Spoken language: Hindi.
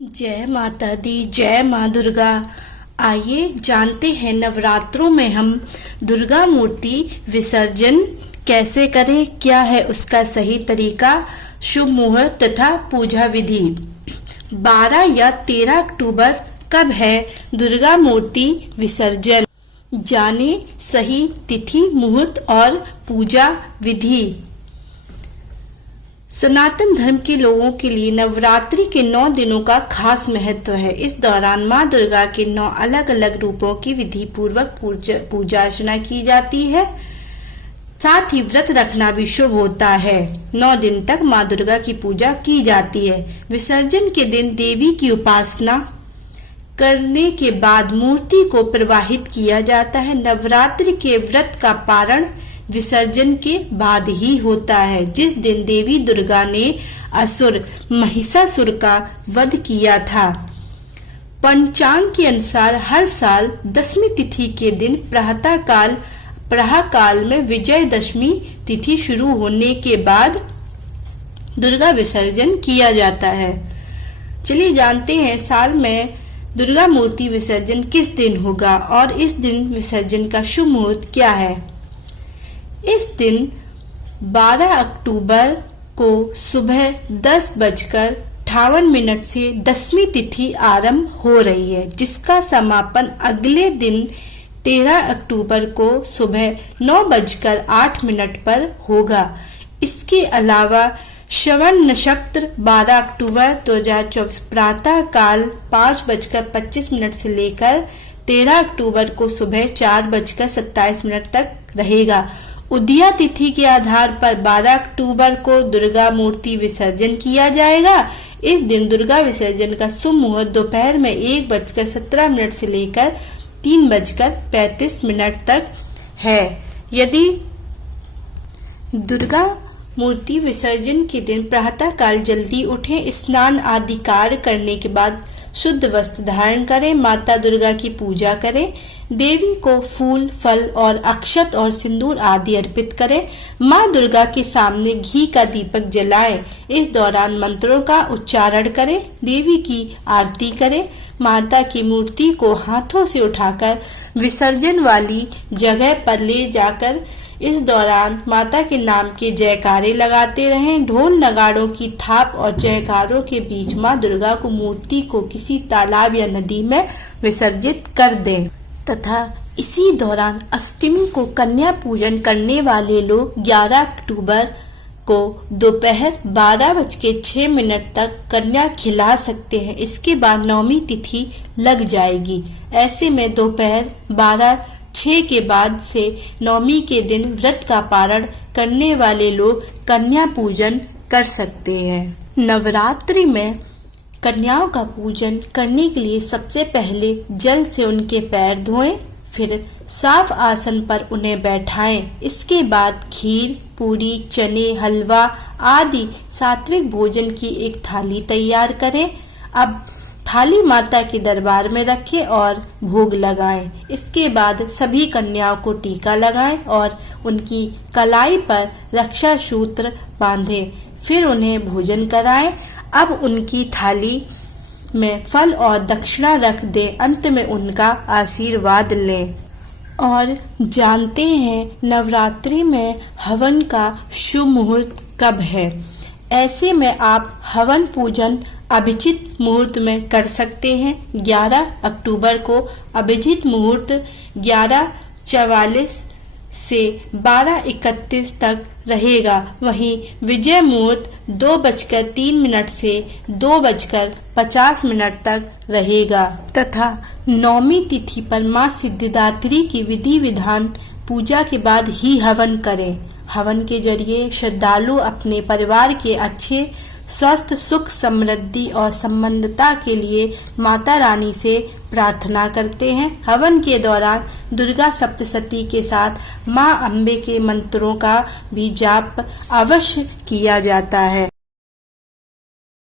जय माता दी, जय माँ दुर्गा। आइए जानते हैं नवरात्रों में हम दुर्गा मूर्ति विसर्जन कैसे करें, क्या है उसका सही तरीका, शुभ मुहूर्त तथा पूजा विधि। 12 या 13 अक्टूबर कब है दुर्गा मूर्ति विसर्जन, जाने सही तिथि, मुहूर्त और पूजा विधि। सनातन धर्म के लोगों के लिए नवरात्रि के 9 दिनों का खास महत्व है। इस दौरान माँ दुर्गा के 9 अलग अलग रूपों की विधि पूर्वक पूजा अर्चना की जाती है। साथ ही व्रत रखना भी शुभ होता है। 9 दिन तक माँ दुर्गा की पूजा की जाती है। विसर्जन के दिन देवी की उपासना करने के बाद मूर्ति को प्रवाहित किया जाता है। नवरात्रि के व्रत का पारण विसर्जन के बाद ही होता है, जिस दिन देवी दुर्गा ने असुर महिषासुर का वध किया था। पंचांग के अनुसार हर साल 10वीं तिथि के दिन प्रातःकाल में विजयदशमी तिथि शुरू होने के बाद दुर्गा विसर्जन किया जाता है। चलिए जानते हैं साल में दुर्गा मूर्ति विसर्जन किस दिन होगा और इस दिन विसर्जन का शुभ मुहूर्त क्या है। इस दिन 12 अक्टूबर को सुबह 10:58 से 10वीं तिथि आरंभ हो रही है, जिसका समापन अगले दिन 13 अक्टूबर को सुबह 9:08 पर होगा। इसके अलावा श्रवण नक्षत्र 12 अक्टूबर 2024 प्रातः काल 5:25 से लेकर 13 अक्टूबर को सुबह 4:27 तक रहेगा। उदया तिथि के आधार पर 12 अक्टूबर को दुर्गा मूर्ति विसर्जन किया जाएगा। इस दिन दुर्गा विसर्जन का शुभ मुहूर्त दोपहर में 1:17 से लेकर 3:35 तक है। यदि दुर्गा मूर्ति विसर्जन के दिन प्रातः काल जल्दी उठें, स्नान आदि कार्य करने के बाद शुद्ध वस्त्र धारण करें, माता दुर्गा की पूजा करें, देवी को फूल, फल और अक्षत और सिंदूर आदि अर्पित करें। माँ दुर्गा के सामने घी का दीपक जलाएं। इस दौरान मंत्रों का उच्चारण करें, देवी की आरती करें। माता की मूर्ति को हाथों से उठाकर विसर्जन वाली जगह पर ले जाकर इस दौरान माता के नाम के जयकारे लगाते रहें। ढोल नगाड़ों की थाप और जयकारों के बीच माँ दुर्गा को मूर्ति को किसी तालाब या नदी में विसर्जित कर दें तथा इसी दौरान अष्टमी को कन्या पूजन करने वाले लोग 11 अक्टूबर को दोपहर 12:06 तक कन्या खिला सकते हैं। इसके बाद 9वीं तिथि लग जाएगी। ऐसे में दोपहर 12:06 के बाद से 9वीं के दिन व्रत का पारण करने वाले लोग कन्या पूजन कर सकते हैं। नवरात्रि में कन्याओं का पूजन करने के लिए सबसे पहले जल से उनके पैर धोएं, फिर साफ आसन पर उन्हें बैठाएं। इसके बाद खीर, पूरी, चने, हलवा आदि सात्विक भोजन की एक थाली तैयार करें। अब थाली माता के दरबार में रखें और भोग लगाएं। इसके बाद सभी कन्याओं को टीका लगाएं और उनकी कलाई पर रक्षा सूत्र बांधें। फिर उन्हें भोजन कराएं। अब उनकी थाली में फल और दक्षिणा रख दें। अंत में उनका आशीर्वाद लें। और जानते हैं नवरात्रि में हवन का शुभ मुहूर्त कब है। ऐसे में आप हवन पूजन अभिजित मुहूर्त में कर सकते हैं। 11 अक्टूबर को अभिजित मुहूर्त 11:44 से 12:31 तक रहेगा। वहीं विजय मुहूर्त 2:03 से 2:50 तक रहेगा तथा 9वीं तिथि पर माँ सिद्धिदात्री की विधि विधान पूजा के बाद ही हवन करें। हवन के जरिए श्रद्धालु अपने परिवार के अच्छे स्वस्थ, सुख, समृद्धि और संबंधता के लिए माता रानी से प्रार्थना करते हैं। हवन के दौरान दुर्गा सप्तशती के साथ माँ अम्बे के मंत्रों का भी जाप अवश्य किया जाता है।